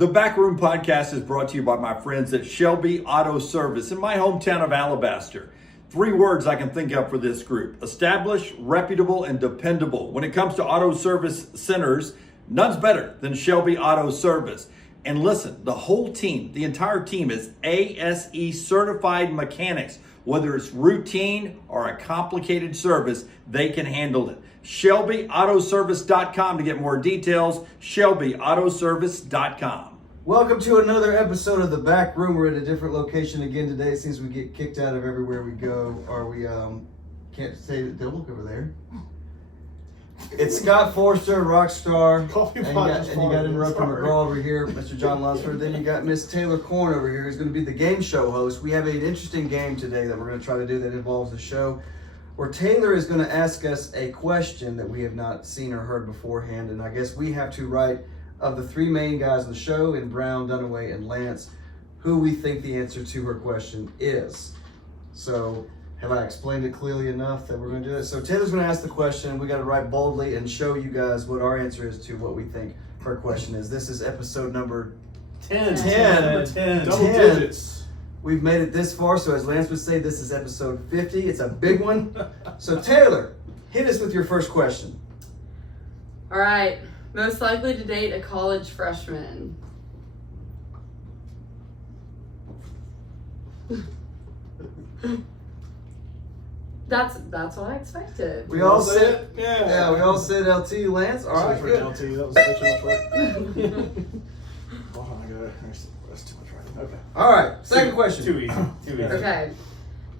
The Backroom Podcast is brought to you by my friends at Shelby Auto Service in my hometown of Alabaster. 3 words I can think of for this group: established, reputable, and dependable. When it comes to auto service centers, none's better than Shelby Auto Service. And listen, the whole team, the entire team is ASE certified mechanics. Whether it's routine or a complicated service, they can handle it. ShelbyAutoservice.com to get more details. ShelbyAutoservice.com. Welcome to another episode of The Back Room. We're at a different location again today. It seems we get kicked out of everywhere we go, or we can't say that. Don't look over there. It's Scott Forster, rock star, and you got Interrupter McGraw over here, Mr. John Lunsford. Then you got Miss Taylor Corn over here, who's going to be the game show host. We have an interesting game today that we're going to try to do that involves the show, where Taylor is going to ask us a question that we have not seen or heard beforehand, and I guess we have to write, of the 3 main guys on the show, in Brown, Dunaway, and Lance, who we think the answer to her question is. So, have I explained it clearly enough that we're going to do this? So Taylor's going to ask the question. We got to write boldly and show you guys what our answer is to what we think her question is. This is episode number 10. 10. Double digits. We've made it this far, so as Lance would say, this is episode 50. It's a big one. So Taylor, hit us with your first question. All right. Most likely to date a college freshman. That's what I expected. We all said, yeah. we all said LT. Lance, all right, Sorry good. for LT. That was way too much work. Oh, I got it. That's too much writing. Okay. All right, second question. Too easy. Too easy. Okay.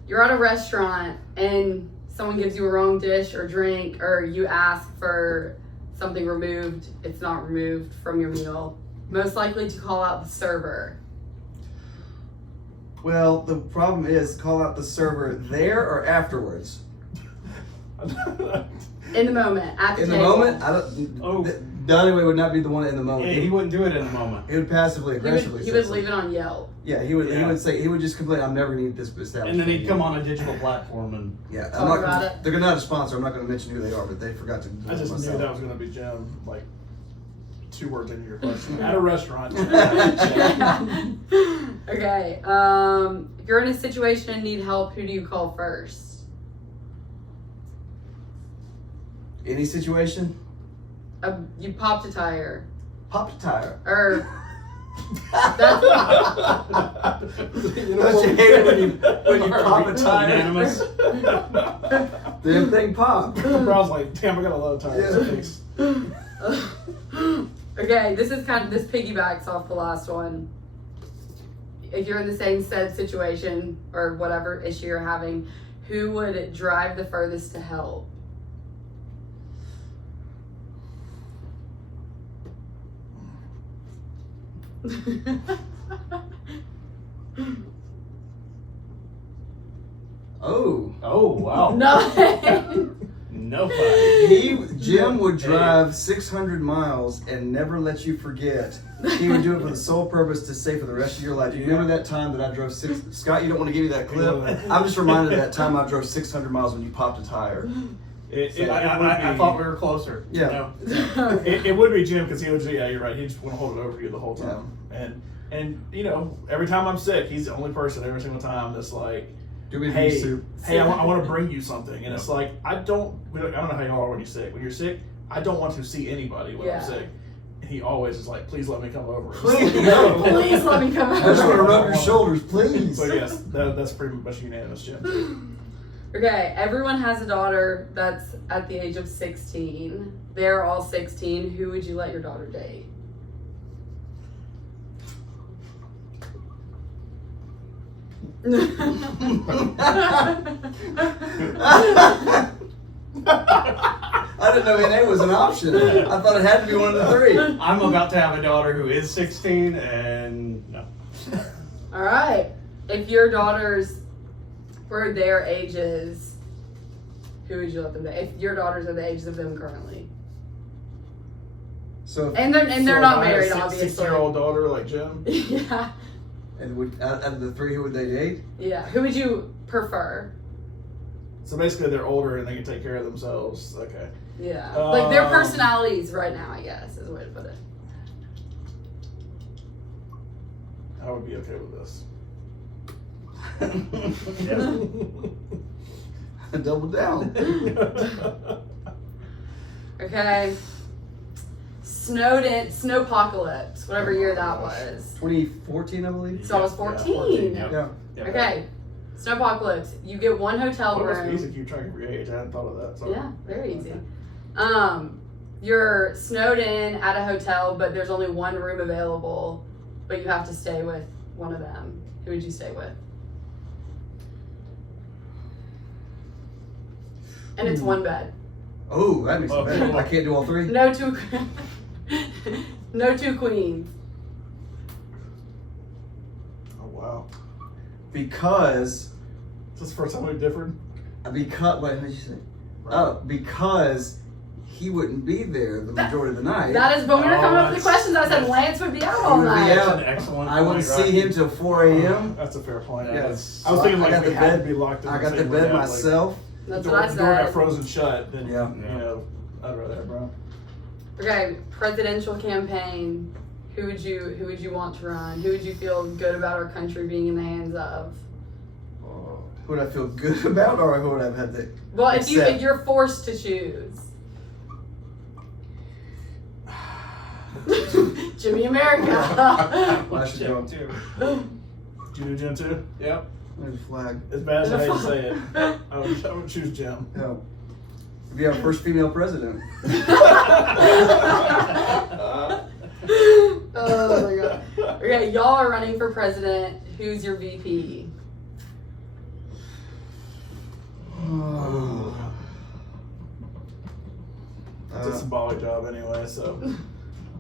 You're at a restaurant and someone gives you a wrong dish or drink, or you ask for something removed. It's not removed from your meal. Most likely to call out the server. Well, the problem is, call out the server there or afterwards? In the moment, at the In the table. moment, I don't. Oh. Dunaway would not be the one in the moment. Yeah, he wouldn't do it in the moment. He would passively aggressively. He say would something. leave it on Yelp. Yeah, he would. He Yeah. would say. He would just complain. I'm never gonna eat this establishment. And then he'd come again." on a digital platform and Yeah, Talk I'm not. about Gonna, it. they're not a sponsor. I'm not going to mention who they are, but they forgot to. I just knew myself. that was going to be Jim, like 2 words into your question. At a restaurant. Okay. If you're in a situation and need help, who do you call first? Any situation, You popped a tire. pop the tire. Or You Don't you hate it when you pop a tire? Unanimous. Damn thing pop. Brown's like, damn, I got a lot of tires to fix. Okay, this piggybacks off the last one. If you're in the same said situation or whatever issue you're having, who would drive the furthest to help? Oh. Oh, wow. No. Nobody. Jim would drive 600 miles and never let you forget. He would do it for the sole purpose to say for the rest of your life. You remember that time that I drove Scott, you don't want to give me that clip? I'm just reminded of that time I drove 600 miles when you popped a tire. I thought we were closer. Yeah. No. It would be Jim because he would. Yeah, you're right. He'd just want to hold it over you the whole time. And you know, every time I'm sick, he's the only person every single time that's like, Do we hey, soup? I want to bring you something. And it's like, I don't know how you are when you're sick. When you're sick, I don't want to see anybody when I'm sick. And he always is like, please let me come over. Please. Please let me come I just want to over. rub your shoulders, please. So yes, that's pretty much unanimous, Jim. Okay, everyone has a daughter that's at the age of 16. They're all 16. Who would you let your daughter date? I didn't know NA was an option. I thought it had to be one of the 3. I'm about to have a daughter who is 16, and no. All right. If your daughters were their ages, who would you let them date? If your daughters are the ages of them currently. So, And they're So not if I had a married, obviously. 6-year-old daughter like Jim. Yeah. and out of the 3, who would they date? Yeah. Who would you prefer? So basically, they're older and they can take care of themselves. Okay. Yeah. Like their personalities right now, I guess, is the way to put it. I would be okay with this. Double down. Okay. Snowpocalypse, whatever year that was. 2014, I believe. So I was 14. Yeah. Okay. Snowpocalypse. You get one hotel Well, it's easy room. to keep track of your age. I hadn't thought of that. So. Yeah, very easy. You're snowed in at a hotel, but there's only one room available, but you have to stay with one of them. Who would you stay with? And it's one bed. Oh, that makes it better. I can't do all three. No two. No two queens. Oh wow. Because Is this the first time we've differed? wait, how did you say? Oh, because he wouldn't be there the majority of the night. That is, but we were coming up with the that's- questions. I said Lance would be out all He would be night. out. That's an excellent I wouldn't point, see Rocky. him till 4 a.m. That's a fair point. Yeah. I was thinking I like got we the had bed- to be locked in I got the same bed room, like, myself. That's the what I door got said. frozen shut. Then Yeah. you know, I'd rather have Brown. Okay, presidential campaign. Who would you want to run? Who would you feel good about our country being in the hands of? Who would I feel good about, or who would I have had to? Well, if Accept. you're forced to choose. Jimmy America. Flash of Jim, Jim. too. Did you do Jim too? Yep. There's a flag. As bad as I hate to say it, I would choose Jim. Yeah. To be our first female president. Oh my god. Okay, y'all are running for president. Who's your VP? It's a symbolic job anyway, so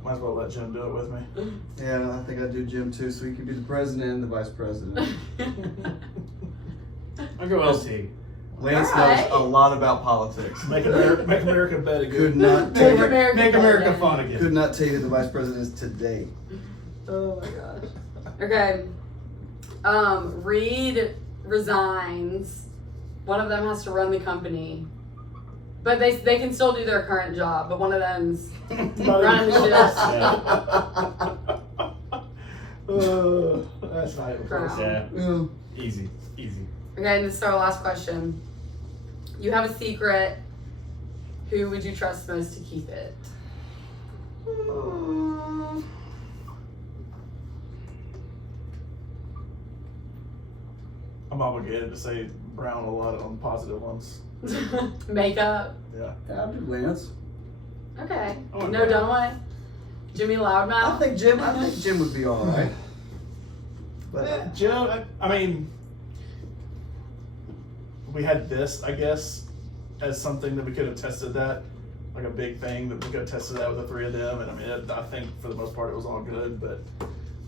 might as well let Jim do it with me. Yeah, I think I'd do Jim too, so he could be the president and the vice president. I'll go LT. Lance Alright. knows a lot about politics. Make America bet again. Could not tell Make you, America, Make America president. fun again. could not tell you who the vice president is today. Oh my gosh. Okay. Reed resigns. One of them has to run the company. But they can still do their current job, but one of them's running the shit. That's not even Crown. close. Yeah. Yeah. Easy. Easy. Okay, and this is our last question. You have a secret. Who would you trust most to keep it? I'm obligated to say Brown a lot on positive ones. Makeup. Yeah. Yeah, I'd do Lance. Okay. Oh, No okay. Dunaway? Jimmy I Loudmouth? think Jim would be all right. But Jim, I mean, we had this, I guess, as something that we could have tested that, like a big thing that we could have tested that with the three of them. And I mean, I think for the most part it was all good, but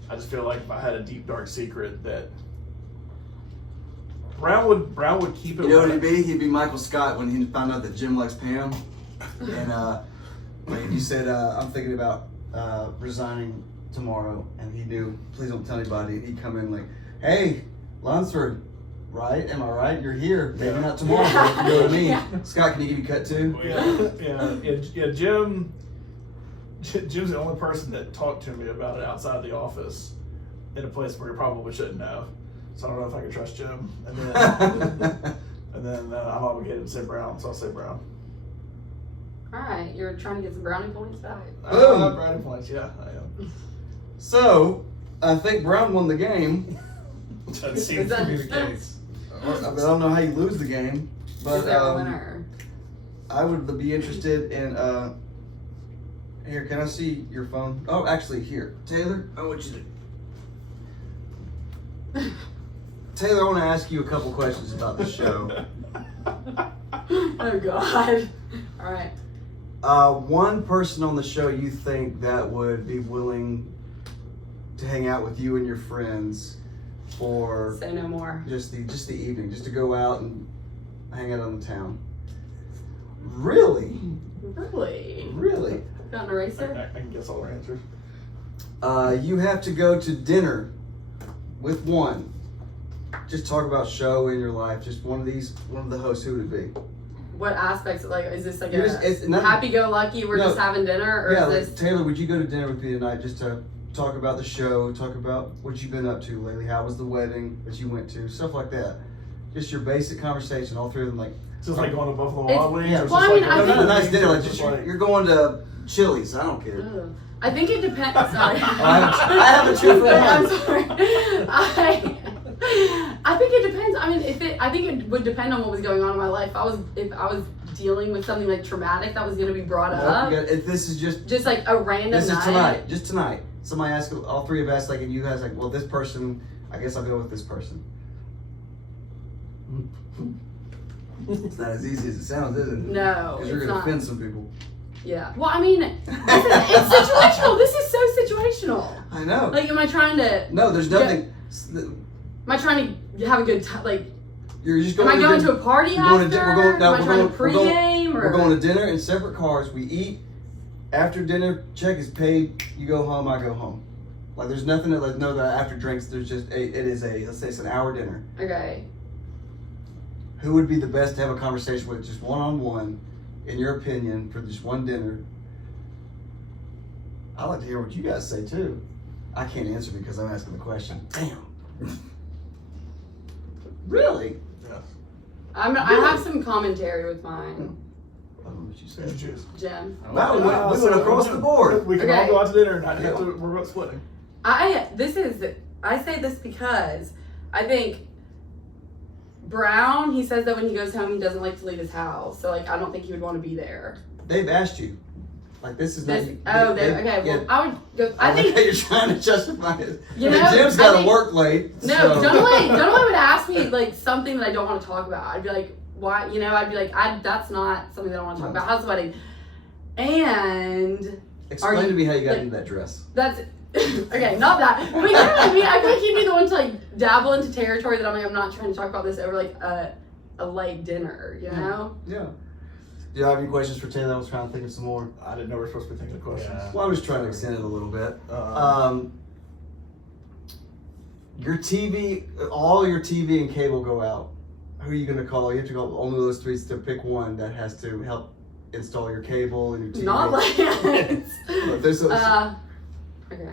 I just feel like if I had a deep dark secret that Brown would keep it. you know what with- he'd be? He'd be Michael Scott when he found out that Jim likes Pam. And when you said, I'm thinking about resigning tomorrow, and he knew, please don't tell anybody. And he'd come in like, hey, Lunsford, right? Am I right? You're here. Maybe Yeah. not tomorrow, but you know what I mean? Yeah. Scott, can you give me cut too? Yeah. Jim's the only person that talked to me about it outside the office in a place where he probably shouldn't have. So I don't know if I can trust Jim. And then I'm obligated to say Brown, so I'll say Brown. Alright, you're trying to get some brownie points back. Boom. Brownie points, yeah, I am. So, I think Brown won the game. That seems to be the case. I don't know how you lose the game, Is but there a winner? I would be interested in. Here, can I see your phone? Oh, actually, here, Taylor. I want you to. Taylor, I want to ask you a couple questions about the show. Oh god. Alright. One person on the show you think that would be willing to hang out with you and your friends for Say no more. just the evening, just to go out and hang out on the town. Really? Really? Really? Got an I eraser? can guess all our answers. You have to go to dinner with one. Just talk about show in your life. Just one of the hosts. Who would it be? What aspects? Like, is this like You're just- it's a not- happy-go-lucky? We're No. just having dinner, or Yeah, is like this? Taylor, would you go to dinner with me tonight just to talk about the show, talk about what you've been up to lately. How was the wedding that you went to? Stuff like that. Just your basic conversation. All three of them, like, Just like going to Buffalo It's- Wild Wings. yeah. Or Well, just I mean, like I no, think- not a nice dinner. Like, Just just like- you're going to Chili's. I don't care. Ugh. I think it depends. Sorry. I have a two for I'm one. sorry. I think it depends. I mean, I think it would depend on what was going on in my life. If I was dealing with something like traumatic that was going to be brought up, This is just like a random this is night. tonight. Just tonight. Somebody asked, all three of us, like, and you guys, like, well, this person, I guess I'll go with this person. It's not as easy as it sounds, is it? No, Because you're it's going to not. offend some people. Yeah. Well, I mean, it's situational. This is so situational. I know. Like, am I trying to? No, there's nothing. Am I trying to have a good time? Like, You're just am going I going to a party we're going after? to we're going, no, am I we're trying going, to we're going, pregame or? we're going to dinner in separate cars. We eat. After dinner, check is paid. You go home, I go home. Like, there's nothing that, like, no, that after drinks, there's just let's say it's an hour dinner. Okay. Who would be the best to have a conversation with just one-on-one, in your opinion, for just one dinner? I'd like to hear what you guys say too. I can't answer because I'm asking the question. Damn. Really? Yeah. I have some commentary with mine, I don't know what you Who'd you said. choose? Jim. Wow, we went across the board. We can Okay. all go out to dinner and not have Yeah. to worry about splitting. I say this because I think Brown, he says that when he goes home he doesn't like to leave his house. So like I don't think he would want to be there. They've asked you. Like, this is This, not. okay. yeah. Well, I would go. I like think how you're trying to justify it. You And know, Jim's I got to think- work late. no. so. Dunaway would ask me like something that I don't want to talk about. I'd be like, why? You know, I'd be like, that's not something that I want to talk about. How's the wedding? And Explain Are you- to me how you got like- into that dress. that's okay. Not that. But you know what I mean? I feel like he'd be the one to like dabble into territory that I'm like, I'm not trying to talk about this over like a light dinner. You know? Yeah. Do you have any questions for Taylor? I was trying to think of some more. I didn't know we were supposed to be thinking of questions. Yeah. Well, I was trying to extend it a little bit. Uh, Your TV, all your TV and cable go out. Who are you going to call? You have to go only those three to pick one that has to help install your cable and your TV. Not Lance. But there's Okay.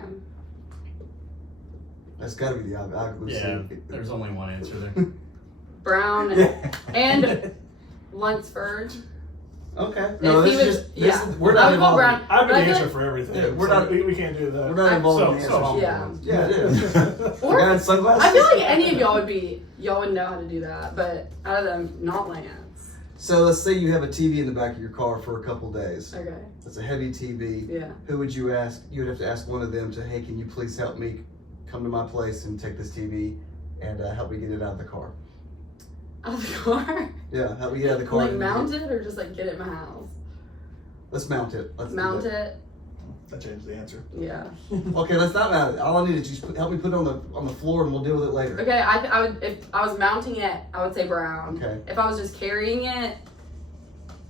that's got to be the obvious. Yeah, there's only one answer there. Brown Yeah. and Lunsford. Okay. No, If he this is was- just this yeah. is, we're I not would go involved. Brown. I've But been I the feel answer like- for everything. Yeah, we're so not- we can't do that. We're not involved in the So- answers. Yeah. Yeah, it is. The Or guy in sunglasses. I feel like any of y'all would know how to do that, but out of them, not Lance. So let's say you have a TV in the back of your car for a couple days. Okay. It's a heavy TV. Yeah. Who would you ask? You would have to ask one of them to, hey, can you please help me come to my place and take this TV and help me get it out of the car? Out of the car? Yeah, help me get out of the car. Like mount it or just like get it in my house? Let's mount it. Let's do Mount that. it? That changed the answer. Yeah. Okay, let's not mount it. All I need is just help me put it on the floor and we'll deal with it later. Okay, I would, if I was mounting it, I would say Brown. Okay. If I was just carrying it,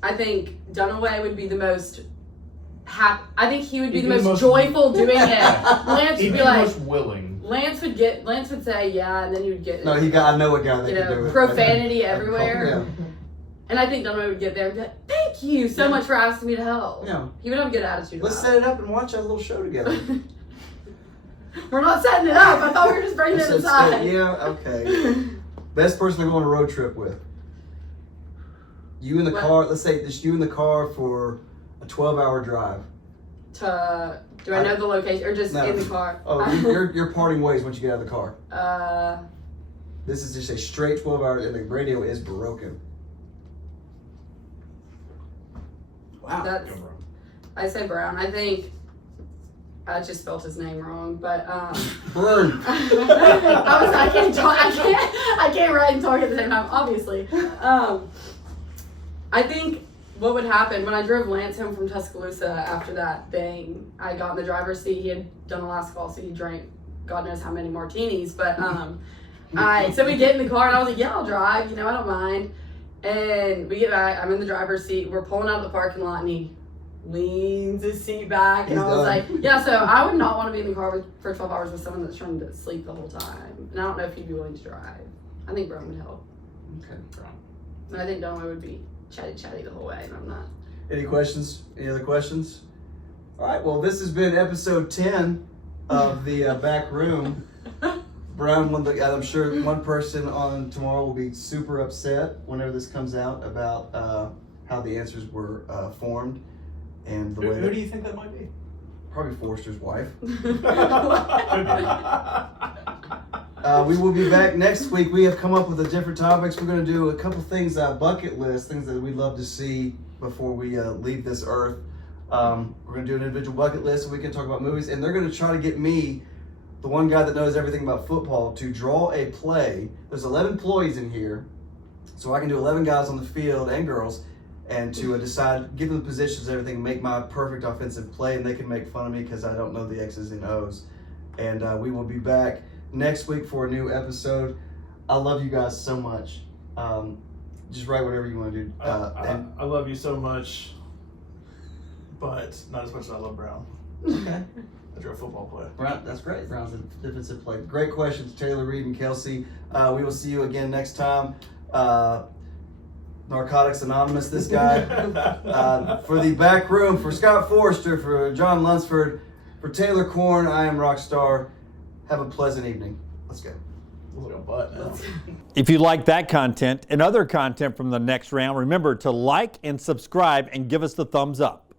I think Dunaway would be the most I think he would be He'd the be the most most- joyful doing it. Lance He'd would be be the like, most willing. Lance would say yeah, and then he would get No, I know a guy that you can do know, it. profanity I can call- everywhere. And I think Dunaway would get there and be like, thank you so much for asking me to help. Yeah. He would have a good attitude Let's about set it up and watch a little show together. it. We're not setting it up. I thought we were just bringing it Let's inside. yeah, okay. Best person to go on a road trip with. You in the What? car, let's say just you in the car for a 12-hour drive. Do I know the location or just No. in the car? Oh, you're parting ways once you get out of the car. This is just a straight 12 hours and the radio is broken. Wow. That's, I say Brown. I think I just spelled his name wrong, but Burn. I can't write and talk at the same time, obviously. I think what would happen when I drove Lance home from Tuscaloosa after that thing, I got in the driver's seat. He had done a last call, so he drank God knows how many martinis. But so we get in the car and I was like, yeah, I'll drive. You know, I don't mind. And we get back. I'm in the driver's seat. We're pulling out of the parking lot, and he leans his seat back, and He's I was done. like, yeah. So I would not want to be in the car for 12 hours with someone that's trying to sleep the whole time. And I don't know if he'd be willing to drive. I think Brown would help. Okay. And I think Donway would be chatty the whole way, and I'm not. Any questions? Any other questions? All right, well, this has been episode 10 of the back room. Brown, I'm sure one person on tomorrow will be super upset whenever this comes out about how the answers were formed and the way Who do you think that might be? probably Forrester's wife. We will be back next week. We have come up with different topics. We're going to do a couple things, bucket list, things that we'd love to see before we leave this earth. We're going to do an individual bucket list so we can talk about movies, and they're going to try to get me, the one guy that knows everything about football, to draw a play. There's 11 employees in here, so I can do 11 guys on the field and girls, and to decide, give them the positions and everything, make my perfect offensive play, and they can make fun of me because I don't know the X's and O's. And we will be back next week for a new episode. I love you guys so much. Just write whatever you want to do. I love you so much, but not as much as I love Brown. Okay. I drew a football play. Brown, that's great. Brown's a defensive play. Great questions, Taylor, Reed, and Kelsey. We will see you again next time. Narcotics Anonymous, this guy. For the back room, for Scott Forrester, for John Lunsford, for Taylor Korn, I am Rockstar. Have a pleasant evening. Let's go. Looks like a butt now. If you like that content and other content from the next round, remember to like and subscribe and give us the thumbs up.